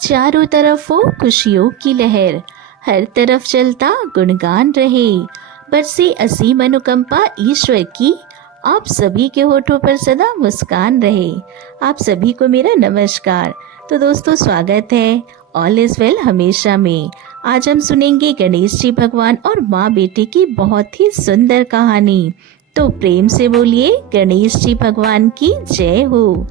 चारों तरफ हो खुशियों की लहर, हर तरफ चलता गुणगान रहे। बरसे असीम अनुकंपा ईश्वर की, आप सभी के होठों पर सदा मुस्कान रहे। आप सभी को मेरा नमस्कार। तो दोस्तों, स्वागत है ऑल इज वेल हमेशा में। आज हम सुनेंगे गणेश जी भगवान और माँ बेटे की बहुत ही सुंदर कहानी। तो प्रेम से बोलिए गणेश जी भगवान की जय हो।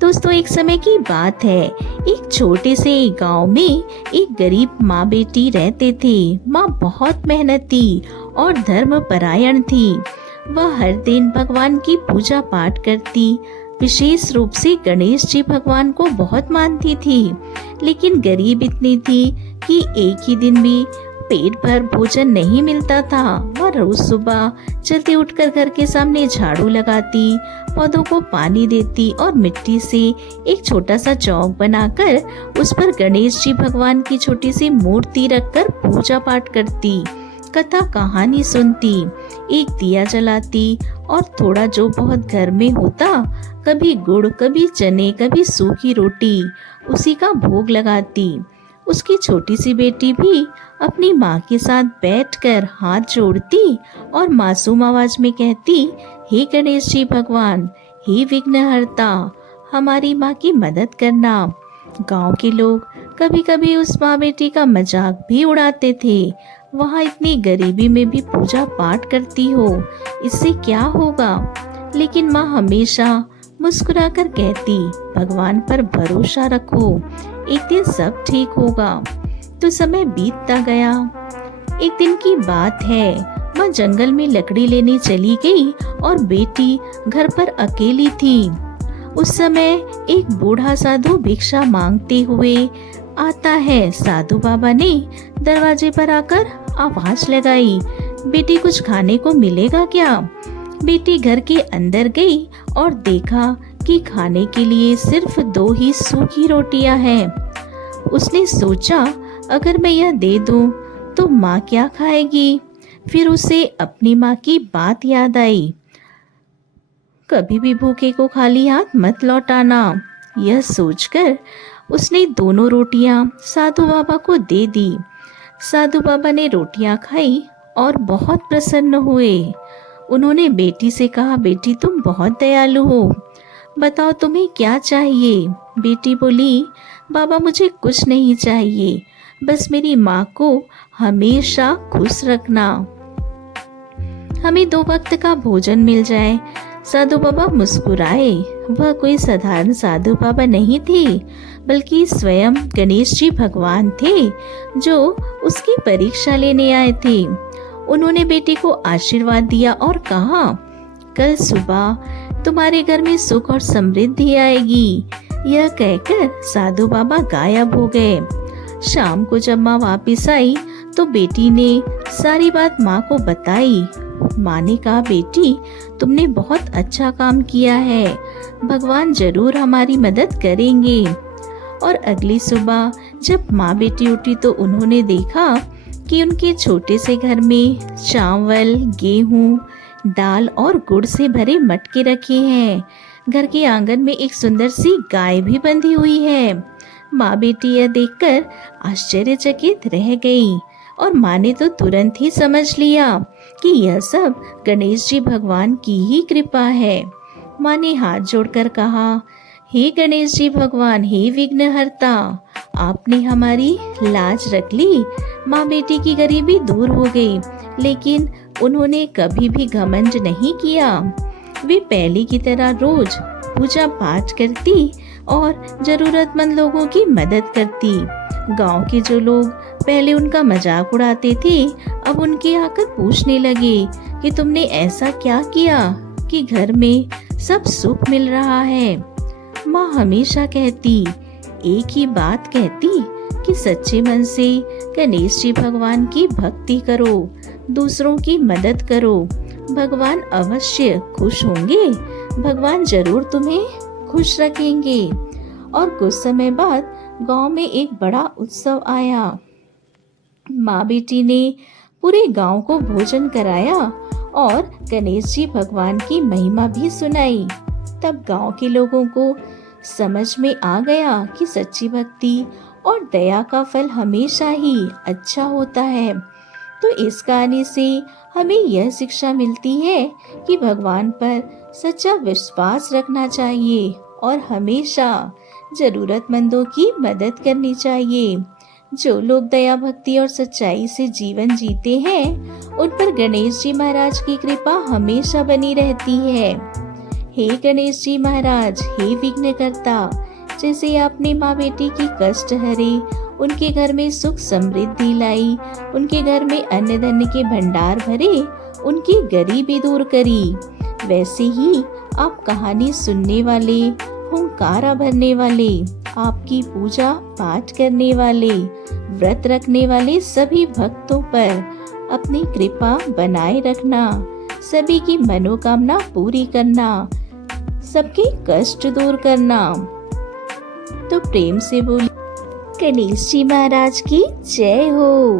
दोस्तों, एक समय की बात है, एक छोटे से गांव में एक गरीब माँ बेटी रहते थे। माँ बहुत मेहनती और धर्म परायण थी। वह हर दिन भगवान की पूजा पाठ करती, विशेष रूप से गणेश जी भगवान को बहुत मानती थी। लेकिन गरीब इतनी थी कि एक ही दिन भी पेट भर भोजन नहीं मिलता था। वह रोज सुबह जल्दी उठकर घर के सामने झाड़ू लगाती, पौधों को पानी देती और मिट्टी से एक छोटा सा चौक बनाकर उस पर गणेश जी भगवान की छोटी सी मूर्ति रखकर पूजा पाठ करती, कथा कहानी सुनती, एक दिया जलाती और थोड़ा जो बहुत घर में होता, कभी गुड़, कभी चने, कभी सूखी रोटी, उसी का भोग लगाती। उसकी छोटी सी बेटी भी अपनी माँ के साथ बैठकर हाथ जोड़ती और मासूम आवाज में कहती, हे गणेश जी भगवान, हे विघ्नहर्ता, हमारी माँ की मदद करना। गांव के लोग कभी कभी उस माँ बेटी का मजाक भी उड़ाते थे। वहाँ इतनी गरीबी में भी पूजा पाठ करती हो, इससे क्या होगा? लेकिन माँ हमेशा मुस्कुराकर कहती, भगवान पर भरोसा रखो, एक दिन सब ठीक होगा। तो समय बीतता गया। एक दिन की बात है, वह जंगल में लकड़ी लेने चली गई और बेटी घर पर अकेली थी। उस समय एक बूढ़ा साधु भिक्षा मांगते हुए आता है। साधु बाबा ने दरवाजे पर आकर आवाज लगाई, बेटी कुछ खाने को मिलेगा क्या? बेटी घर के अंदर गई और देखा कि खाने के लिए सिर्फ 2 ही सूखी रोटियां हैं। उसने सोचा, अगर मैं यह दे दूं तो माँ क्या खाएगी? फिर उसे अपनी माँ की बात याद आई, कभी भी भूखे को खाली हाथ मत लौटाना। यह सोचकर उसने दोनों रोटियां साधु बाबा को दे दी। साधु बाबा ने रोटियां खाई और बहुत प्रसन्न हुए। उन्होंने बेटी से कहा, बेटी तुम बहुत दयालु हो, बताओ तुम्हें क्या चाहिए? बेटी बोली, बाबा मुझे कुछ नहीं चाहिए, बस मेरी माँ को हमेशा खुश रखना, हमें 2 वक्त का भोजन मिल जाए। साधु बाबा मुस्कुराए। वह कोई साधारण साधु बाबा नहीं थे, बल्कि स्वयं गणेश जी भगवान थे, जो उसकी परीक्षा लेने आए थे। उन्होंने बेटी को आशीर्वाद दिया और कहा, कल सुबह तुम्हारे घर में सुख और समृद्धि आएगी। यह कहकर साधु बाबा गायब हो गए। शाम को जब माँ वापिस आई तो बेटी ने सारी बात माँ को बताई। माँ ने कहा, बेटी तुमने बहुत अच्छा काम किया है, भगवान जरूर हमारी मदद करेंगे। और अगली सुबह जब माँ बेटी उठी तो उन्होंने देखा कि उनके छोटे से घर में चावल, गेहूं, दाल और गुड़ से भरे मटके रखे हैं। घर के आंगन में एक सुंदर सी गाय भी बंधी हुई है। माँ बेटी यह देखकर आश्चर्यचकित रह गई और माँ ने तो तुरंत ही समझ लिया कि यह सब गणेश जी भगवान की ही कृपा है। माँ ने हाथ जोड़कर कहा, हे गणेश जी भगवान, हे विघ्नहर्ता, आपने हमारी लाज रख ली। माँ बेटी की गरीबी दूर हो गई, लेकिन उन्होंने कभी भी घमंड नहीं किया। वे पहले की तरह रोज पूजा पाठ करती और जरूरतमंद लोगों की मदद करती। गांव के जो लोग पहले उनका मजाक उड़ाते थे, अब उनके आकर पूछने लगे कि तुमने ऐसा क्या किया कि घर में सब सुख मिल रहा है? माँ हमेशा कहती, एक ही बात कहती कि सच्चे मन से गणेश जी भगवान की भक्ति करो, दूसरों की मदद करो, भगवान अवश्य खुश होंगे, भगवान जरूर तुम्हें खुश रखेंगे। और कुछ समय बाद गांव में एक बड़ा उत्सव आया। माँ बेटी ने पूरे गांव को भोजन कराया और गणेश जी भगवान की महिमा भी सुनाई। तब गांव के लोगों को समझ में आ गया कि सच्ची भक्ति और दया का फल हमेशा ही अच्छा होता है। तो इस कहानी से हमें यह शिक्षा मिलती है कि भगवान पर सच्चा विश्वास रखना चाहिए और हमेशा जरूरतमंदों की मदद करनी चाहिए। जो लोग दया भक्ति और सच्चाई से जीवन जीते हैं, उन पर गणेश जी महाराज की कृपा हमेशा बनी रहती है। हे गणेश जी महाराज, हे विघ्नकर्ता, जैसे आपने माँ बेटी की कष्ट हरे, उनके घर में सुख समृद्धि लाई, उनके घर में अन्न धन के भंडार भरे, उनकी गरीबी दूर करी, वैसे ही आप कहानी सुनने वाले, हुंकारा भरने वाले, आपकी पूजा पाठ करने वाले, व्रत रखने वाले सभी भक्तों पर अपनी कृपा बनाए रखना, सभी की मनोकामना पूरी करना, सबके कष्ट दूर करना। तो प्रेम से बोलिए गणेश जी महाराज की जय हो।